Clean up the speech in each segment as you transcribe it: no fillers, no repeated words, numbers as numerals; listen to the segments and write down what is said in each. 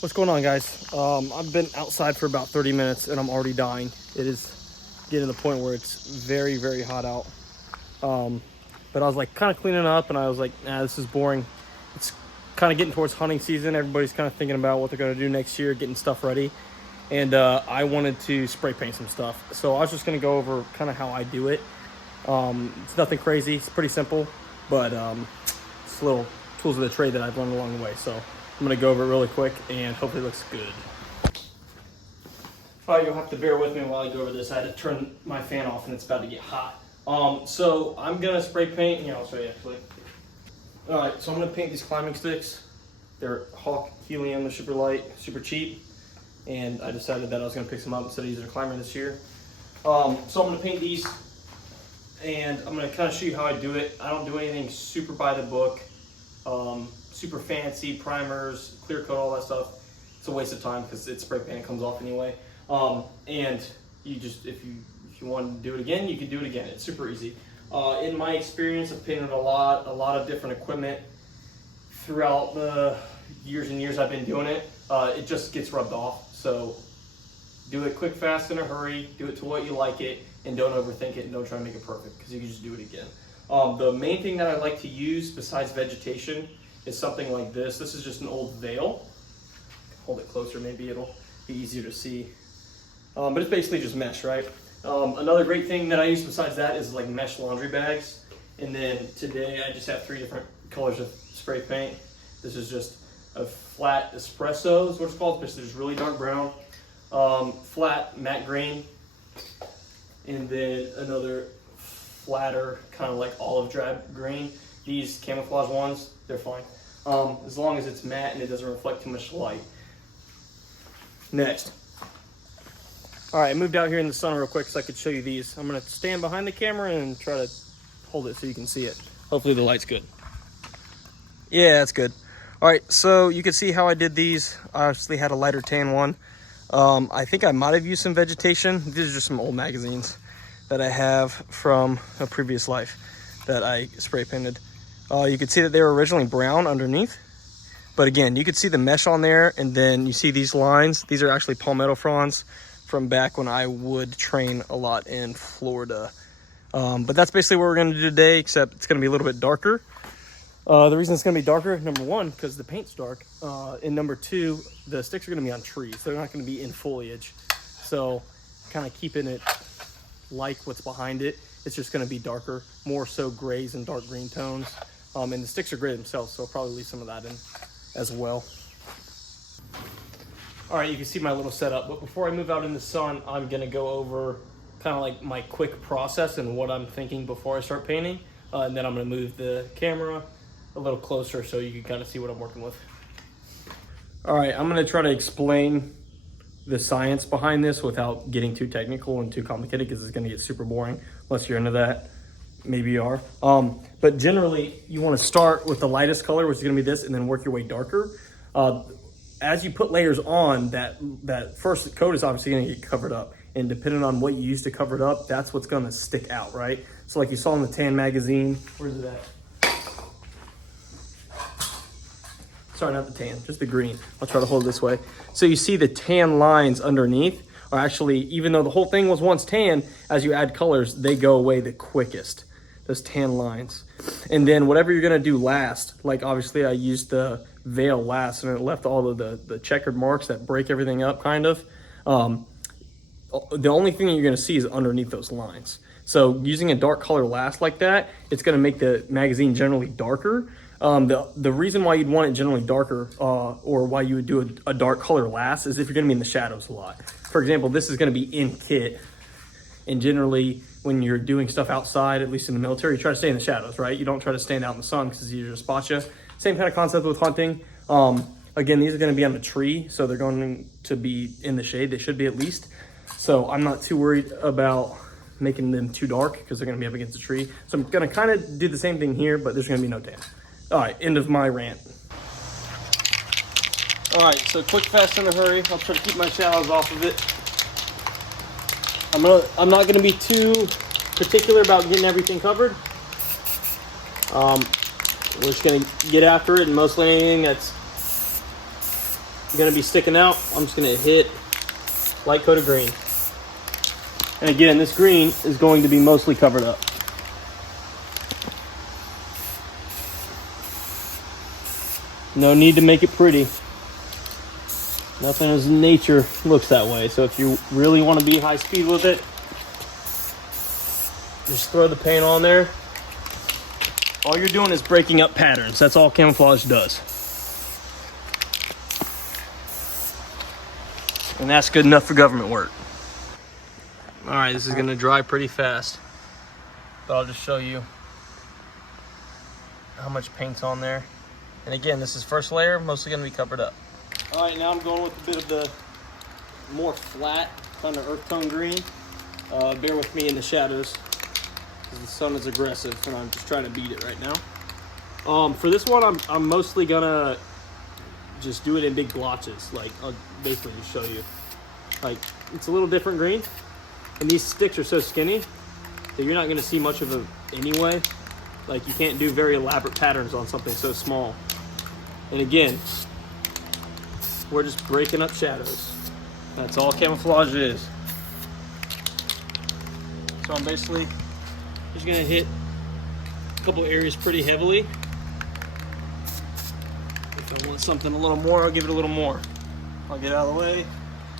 What's going on, guys? I've been outside for about 30 minutes and I'm already dying. It is getting to the point where it's very, very hot out. But I was like kind of cleaning up and I was like, nah, this is boring. It's kind of getting towards hunting season. Everybody's kind of thinking about what they're going to do next year, getting stuff ready. And I wanted to spray paint some stuff. So I was just going to go over kind of how I do it. It's nothing crazy. It's pretty simple, but it's little tools of the trade that I've learned along the way. So I'm going to go over it really quick and hopefully it looks good. All right, you'll have to bear with me while I go over this. I had to turn my fan off and it's about to get hot. So I'm going to spray paint. Here, I'll show you actually. All right, so I'm going to paint these climbing sticks. They're Hawk Helium. They're super light, super cheap. And I decided that I was going to pick some up instead of using a climber this year. So I'm going to paint these and I'm going to kind of show you how I do it. I don't do anything super by the book. Super fancy primers, clear coat, all that stuff. It's a waste of time because it's spray paint, it comes off anyway. And you just, if you want to do it again, you can do it again. It's super easy. In my experience, I've painted a lot of different equipment throughout the years and years I've been doing it. It just gets rubbed off. So do it quick, fast, in a hurry. Do it to what you like it, and don't overthink it, and don't try to make it perfect because you can just do it again. The main thing that I like to use besides vegetation is something like this. This is just an old veil. Hold it closer, maybe it'll be easier to see. But it's basically just mesh, right? Another great thing that I use besides that is like mesh laundry bags. And then today I just have 3 different colors of spray paint. This is just a flat espresso is what it's called, but it's really dark brown. Flat matte green. And then another flatter kind of like olive drab green. These camouflage ones, they're fine. As long as it's matte and it doesn't reflect too much light. Next. All right, I moved out here in the sun real quick so I could show you these. I'm gonna stand behind the camera and try to hold it so you can see it. Hopefully the light's good. Yeah, that's good. All right, so you can see how I did these. I actually had a lighter tan one. I think I might have used some vegetation. These are just some old magazines that I have from a previous life that I spray painted. You can see that they were originally brown underneath, but again, you can see the mesh on there, and then you see these lines. These are actually palmetto fronds from back when I would train a lot in Florida. But that's basically what we're gonna do today, except it's gonna be a little bit darker. The reason it's gonna be darker, number one, because the paint's dark, and number two, the sticks are gonna be on trees. They're not gonna be in foliage. So kind of keeping it like what's behind it. It's just gonna be darker, more so grays and dark green tones. And the sticks are gray themselves, so I'll probably leave some of that in as well. All right, you can see my little setup, but before I move out in the sun, I'm gonna go over kind of like my quick process and what I'm thinking before I start painting. And then I'm gonna move the camera a little closer so you can kind of see what I'm working with. All right, I'm gonna try to explain the science behind this without getting too technical and too complicated because it's gonna get super boring unless you're into that. Maybe you are. But generally, you wanna start with the lightest color, which is gonna be this, and then work your way darker. As you put layers on, that first coat is obviously gonna get covered up. And depending on what you use to cover it up, that's what's gonna stick out, right? So like you saw in the tan magazine, where's it at? Sorry, not the tan, just the green. I'll try to hold it this way. So you see the tan lines underneath are actually, even though the whole thing was once tan, as you add colors, they go away the quickest, those tan lines. And then whatever you're gonna do last, like obviously I used the veil last and it left all of the checkered marks that break everything up kind of. The only thing that you're gonna see is underneath those lines. So using a dark color last like that, it's gonna make the magazine generally darker. The reason why you'd want it generally darker or why you would do a dark color last is if you're gonna be in the shadows a lot. For example, this is gonna be in kit, and generally when you're doing stuff outside, at least in the military, you try to stay in the shadows, right? You don't try to stand out in the sun because it's easier to spot you. Same kind of concept with hunting. Again, these are gonna be on a tree, so they're going to be in the shade. They should be at least. So I'm not too worried about making them too dark because they're gonna be up against a tree. So I'm gonna kind of do the same thing here, but there's gonna be no tan. All right, end of my rant. All right, so quick, fast, in a hurry. I'll try to keep my shadows off of it. I'm not gonna be too particular about getting everything covered. We're just gonna get after it, and mostly anything that's gonna be sticking out, I'm just gonna hit light coat of green. And again, this green is going to be mostly covered up. No need to make it pretty. Nothing as nature looks that way. So if you really want to be high speed with it, just throw the paint on there. All you're doing is breaking up patterns. That's all camouflage does. And that's good enough for government work. All right, this is gonna dry pretty fast, but I'll just show you how much paint's on there. And again, this is first layer, mostly gonna be covered up. All right, now I'm going with a bit of the more flat, kind of earth tone green. Bear with me in the shadows, because the sun is aggressive, and I'm just trying to beat it right now. For this one, I'm mostly gonna just do it in big blotches. Like, I'll basically just show you. Like, it's a little different green, and these sticks are so skinny that you're not gonna see much of them anyway. Like, you can't do very elaborate patterns on something so small. And again, we're just breaking up shadows. That's all camouflage is. So I'm basically just gonna hit a couple areas pretty heavily. If I want something a little more, I'll give it a little more. I'll get out of the way.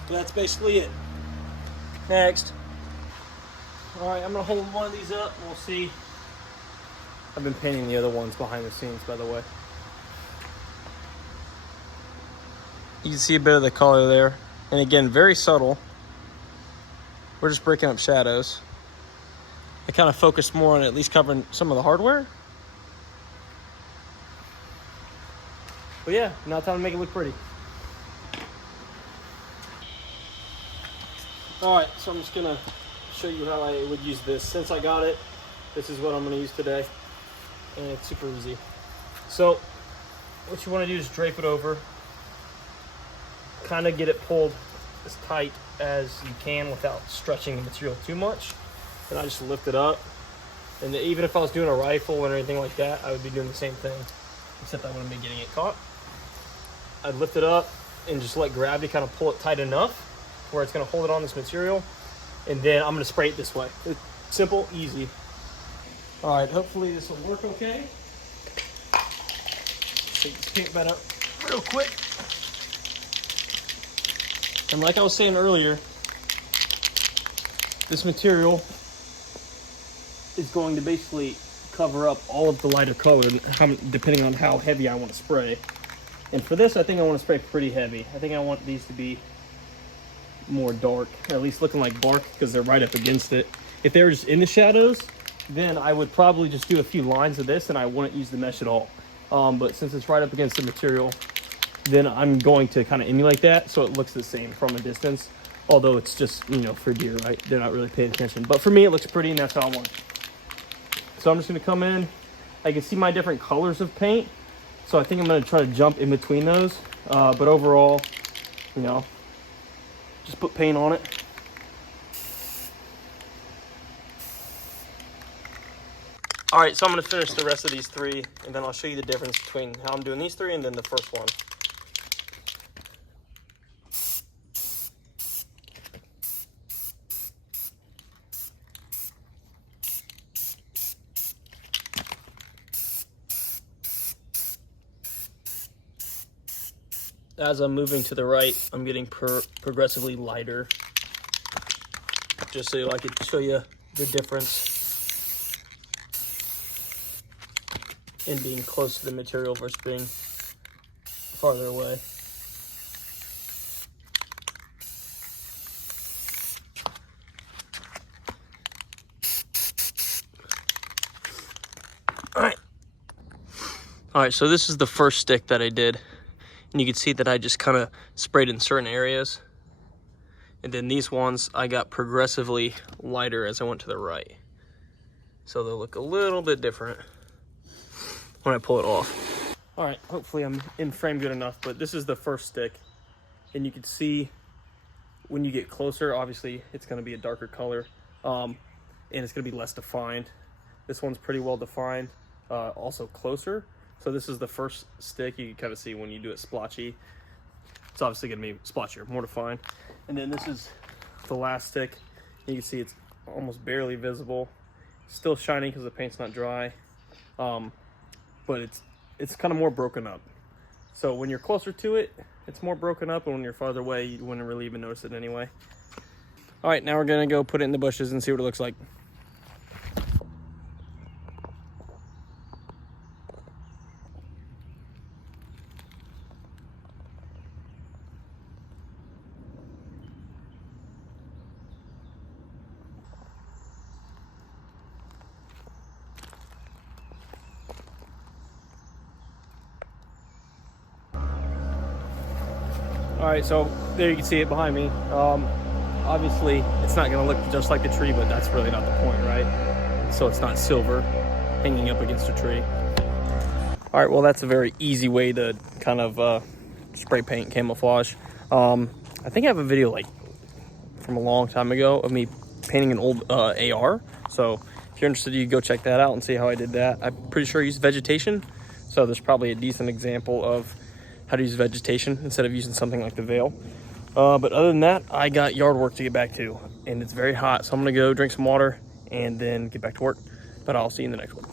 But that's basically it. Next. All right, I'm gonna hold one of these up and we'll see. I've been painting the other ones behind the scenes, by the way. You can see a bit of the color there. And again, very subtle. We're just breaking up shadows. I kind of focused more on at least covering some of the hardware. But yeah, now time to make it look pretty. All right, so I'm just gonna show you how I would use this. Since I got it, this is what I'm gonna use today. And it's super easy. So what you wanna do is drape it over. Kind of get it pulled as tight as you can without stretching the material too much. And I just lift it up. And even if I was doing a rifle or anything like that, I would be doing the same thing, except I wouldn't be getting it caught. I'd lift it up and just let gravity kind of pull it tight enough where it's going to hold it on this material. And then I'm going to spray it this way. It's simple, easy. All right, hopefully this will work okay. Take this paint bed up real quick. And like I was saying earlier, this material is going to basically cover up all of the lighter color depending on how heavy I want to spray. And for this, I think I want to spray pretty heavy. I think I want these to be more dark, or at least looking like bark, because they're right up against it. If they were just in the shadows, then I would probably just do a few lines of this and I wouldn't use the mesh at all. But since it's right up against the material, then I'm going to kind of emulate that so it looks the same from a distance. Although it's just, you know, for deer, right? They're not really paying attention. But for me, it looks pretty and that's how I want it. So I'm just gonna come in. I can see my different colors of paint. So I think I'm gonna try to jump in between those. But overall, you know, just put paint on it. All right, so I'm gonna finish the rest of these three and then I'll show you the difference between how I'm doing these three and then the first one. As I'm moving to the right, I'm getting progressively lighter, just so I could show you the difference in being close to the material versus being farther away. All right, so this is the first stick that I did. And you can see that I just kind of sprayed in certain areas. And then these ones, I got progressively lighter as I went to the right. So they'll look a little bit different when I pull it off. All right, hopefully I'm in frame good enough, but this is the first stick. And you can see when you get closer, obviously it's gonna be a darker color. And it's gonna be less defined. This one's pretty well defined, also closer. So this is the first stick. You can kind of see when you do it splotchy. it's obviously gonna be splotchier, more defined. And then this is the last stick. You can see it's almost barely visible. Still shiny because the paint's not dry, but it's kind of more broken up. So when you're closer to it, it's more broken up, and when you're farther away, you wouldn't really even notice it anyway. All right, now we're gonna go put it in the bushes and see what it looks like. All right, so there you can see it behind me. Obviously, it's not gonna look just like the tree, but that's really not the point, right? So it's not silver hanging up against a tree. All right, well, that's a very easy way to kind of spray paint camouflage. I think I have a video like from a long time ago of me painting an old AR. So if you're interested, you can go check that out and see how I did that. I'm pretty sure I used vegetation. So there's probably a decent example of how to use vegetation instead of using something like the veil. But other than that, I got yard work to get back to, and it's very hot, so I'm gonna go drink some water and then get back to work. But I'll see you in the next one.